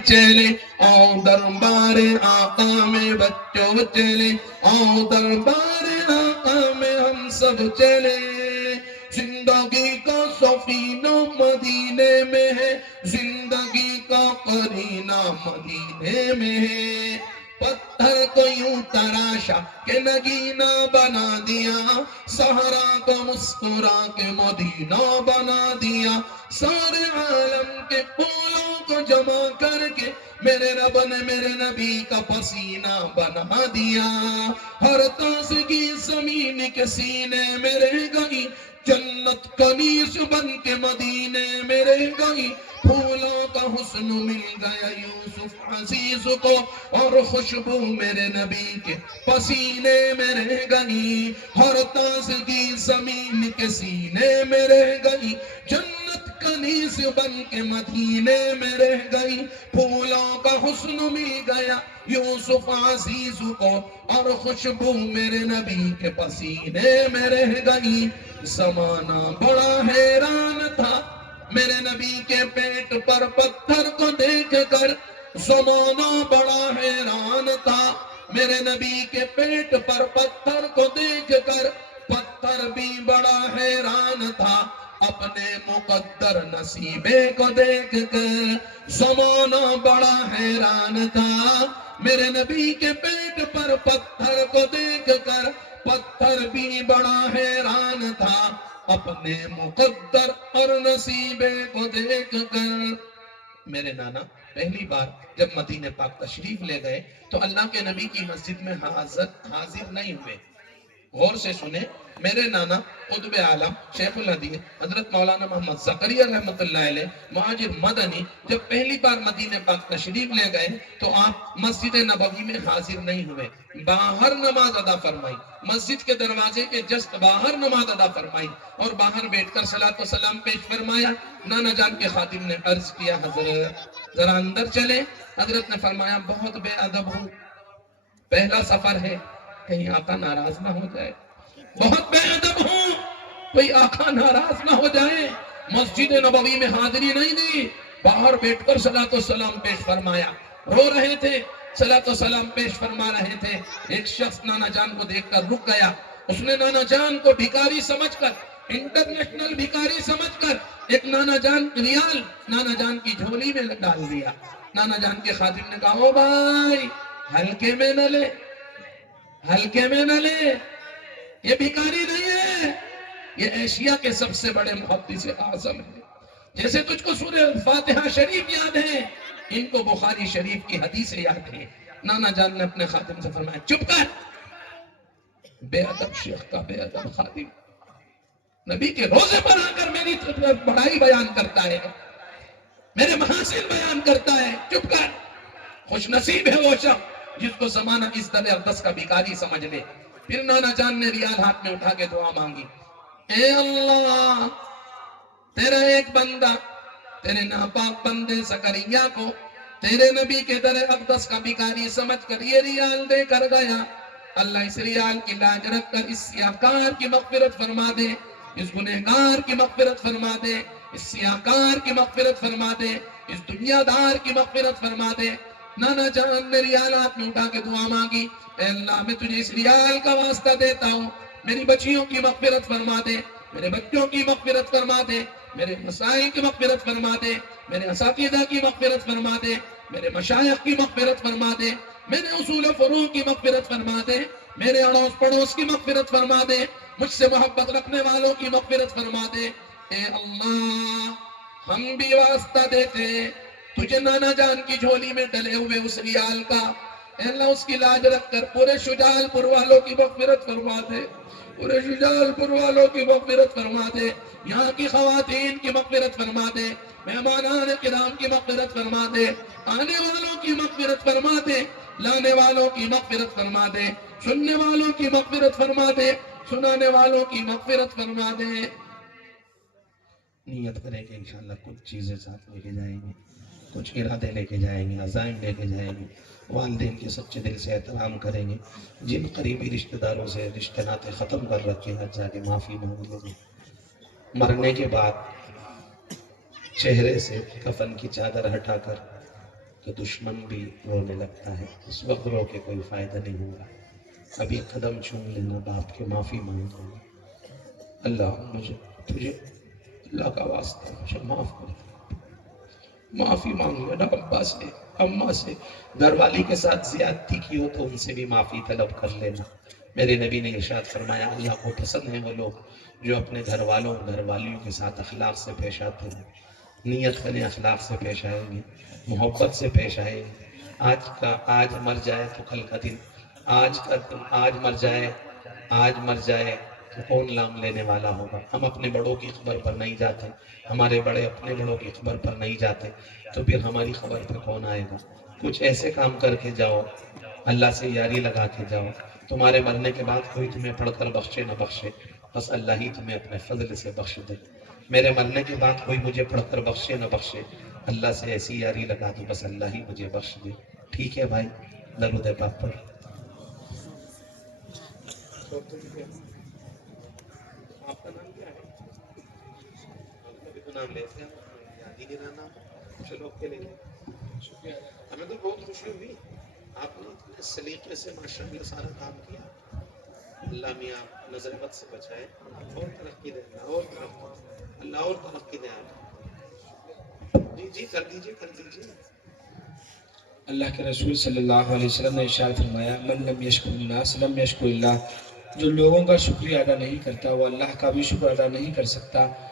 چلے آؤ دربار آقا میں بچوں چلے آؤ دربار آقا میں ہم سب چلے زندگی کا سفینہ مدینے میں ہے زندگی کا قرینہ مدینے میں ہے پتھر کو یوں تراشا کہ نگینہ بنا دیا صحرا کو مسکرا کے مدینہ بنا دیا سارے عالم کے پھولوں کو جمع کر کے میرے رب نے میرے نبی کا پسینہ بنا دیا ہر تازگی زمین کے سینے میں رہ گئی جنت کنیز بن کے مدینے میں رہ گئی پھولوں کا حسن مل گیا یوسف عزیز کو اور خوشبو میرے نبی کے پسینے میں رہ گئی ہر تازگی زمین کے سینے میں رہ گئی جنت کنیز بن کے مدینے میں رہ گئی پھولوں کا حسن مل گیا یوسف عزیز کو اور خوشبو میرے نبی کے پسینے میں رہ گئی زمانہ بڑا حیران تھا میرے نبی کے پیٹ پر پتھر کو دیکھ کر زمانہ بڑا حیران تھا میرے نبی کے پیٹ پر پتھر کو دیکھ کر پتھر بھی بڑا حیران تھا اپنے مقدر نصیبے کو دیکھ کر زمانہ بڑا حیران تھا میرے نبی کے پیٹ پر پتھر کو دیکھ کر پتھر بھی بڑا حیران تھا اپنے مقدر اور نصیبے کو دیکھ کر میرے نانا پہلی بار جب مدینہ پاک تشریف لے گئے تو اللہ کے نبی کی مسجد میں حاضر نہیں ہوئے غور سے سنیں میرے نانا قطب عالم شیخ الحدیث حضرت مولانا محمد زکریا رحمت اللہ علیہ مہاجر مدنی جب پہلی بار مدینہ پاک تشریف لے گئے تو آپ مسجد نبوی میں حاضر نہیں ہوئے باہر نماز ادا فرمائی مسجد کے دروازے کے جست باہر نماز ادا فرمائی اور باہر بیٹھ کر صلاۃ و سلام پیش فرمایا نانا جان کے خادم نے عرض کیا حضرت ذرا اندر چلے حضرت نے فرمایا بہت بے ادب ہوں پہلا سفر ہے کہیں آقا ناراض نہ ہو جائے بہت بے ادب ہوں کوئی آقا ناراض نہ ہو جائے مسجد نبوی میں حاضری نہیں دی باہر بیٹھ کر صلاۃ و سلام پیش فرمایا رو رہے تھے صلاۃ و سلام پیش فرما رہے تھے ایک شخص نانا جان کو دیکھ کر رک گیا اس نے نانا جان کو بھکاری سمجھ کر انٹرنیشنل بھکاری سمجھ کر ایک نانا جان ریال نانا جان کی جھولی میں ڈال دیا نانا جان کے خادم نے کہا او بھائی ہلکے میں نہ لے یہ بھکاری نہیں ہے یہ ایشیا کے سب سے بڑے محدث اعظم ہے جیسے تجھ کو سورہ فاتحہ شریف یاد ہے ان کو بخاری شریف کی حدیثیں یاد ہے نانا جان نے اپنے خادم سے فرمایا چپ کر بے ادب شیخ کا بے ادب خادم نبی کے روزے پر آ کر میری بڑائی بیان کرتا ہے میرے محاسن بیان کرتا ہے چپ کر خوش نصیب ہے وہ شخص جس کو زمانہ اس دل اقدس کا بھکاری سمجھ لے پھر نانا جان نے ریال ہاتھ میں اٹھا کے دعا مانگی اے اللہ تیرا ایک بندہ تیرے ناپاک بندے زکریا کو تیرے نبی کے در اقدس کا بھکاری سمجھ کر یہ ریال دے کر گیا اللہ اس ریال کی لاج رکھ کر اس سیاہکار کی مغفرت فرما دے اس گنہگار کی مغفرت فرما دے اس سیاہکار کی مغفرت فرما دے اس دنیا دار کی مغفرت فرما دے نانا جان نے ریال ہاتھ میں اٹھا کے دعا مانگی اے اللہ میں تجھے اس ریال کا واسطہ دیتا ہوں میری بچیوں کی مغفرت فرما دے میرے بچوں کی مغفرت فرما دے میرے مسائل کی مغفرت فرما دے میرے اساتذہ کی مغفرت فرما دے میرے مشایخ کی مغفرت فرما دے میرے اصول فروع کی مغفرت فرما دے میرے اڑوس پڑوس کی مغفرت فرما دے مجھ سے محبت رکھنے والوں کی مغفرت فرما دے اے اللہ ہم بھی واسطہ دیتے تجھے نانا جان کی جھولی میں ڈلے ہوئے اس ریال کا اے اللہ اس کی لاج رکھ کر پورے شجال پور والوں کی مغفرت فرما دے پورے شجال پور والوں کی مغفرت فرما دے یہاں کی خواتین کی مغفرت فرما دے مہمانان کرام کی مغفرت فرما دے آنے والوں کی مغفرت فرما دے لانے والوں کی مغفرت فرما دے سننے والوں کی مغفرت فرما دے سنانے والوں کی مغفرت فرما دے نیت کریں کہ انشاءاللہ کچھ چیزیں ساتھ لے کے جائیں گے کچھ ارادے لے کے جائیں گے عزائم لے کے جائیں گے والدین کے سچے دل سے احترام کریں گے جن قریبی رشتہ داروں سے رشتہ ناطے ختم کر رکھے ہیں جا کے معافی مانگ لیں گے مرنے کے بعد چہرے سے کفن کی چادر ہٹا کر تو دشمن بھی رونے لگتا ہے. اس وقت رو کے کوئی فائدہ نہیں ہوگا. ابھی قدم چوم لینا، باپ کے معافی مانگ لینا. اللہ مجھے تجھے اللہ کا واسطہ مجھے معاف کر دے. معافی مانگ لینا ابا سے، اماں سے. گھر والی کے ساتھ زیادتی کی ہو تو ان سے بھی معافی طلب کر لینا. میرے نبی نے ارشاد فرمایا اللہ کو پسند ہیں وہ لوگ جو اپنے گھر والوں گھر والیوں کے ساتھ اخلاق سے پیش آتے ہیں. نیت کریں اخلاق سے پیش آئیں گے، محبت سے پیش آئیں گے. آج مر جائے تو کل کا دن، آج مر جائے تو کون نام لینے والا ہوگا. ہم اپنے بڑوں کی خبر پر نہیں جاتے، ہمارے بڑے اپنے بڑوں کی خبر پر نہیں جاتے، تو پھر ہماری خبر پہ کون آئے گا. کچھ ایسے کام کر کے جاؤ، اللہ سے یاری لگا کے جاؤ. تمہارے مرنے کے بعد کوئی تمہیں پڑھ کر بخشے نہ بخشے، بس اللہ ہی تمہیں اپنے فضل سے بخش دے. میرے مرنے کے بعد کوئی مجھے پڑھ کر بخشے نہ بخشے، اللہ سے ایسی یاری لگا دو بس اللہ ہی مجھے بخش دے. ٹھیک ہے بھائی، درود پاک پر. آپ کا نام کیا ہے؟ نام لیتے ہیں یاد ہی نہیں رہنا. چلو کے لیے ہمیں تو بہت خوشی ہوئی. آپ نے اتنے سلیقے سے ماشاءاللہ سارا کام کیا. اللہ میاں نظر بد سے بچائے، اور ترقی دے اور اللہ اور ترقی دے. آپ جی کر دیجیے. اللہ کے رسول صلی اللہ علیہ وسلم نے ارشاد فرمایا من لم یشکر الناس لم یشکر اللہ. جو لوگوں کا شکریہ ادا نہیں کرتا وہ اللہ کا بھی شکر ادا نہیں کر سکتا.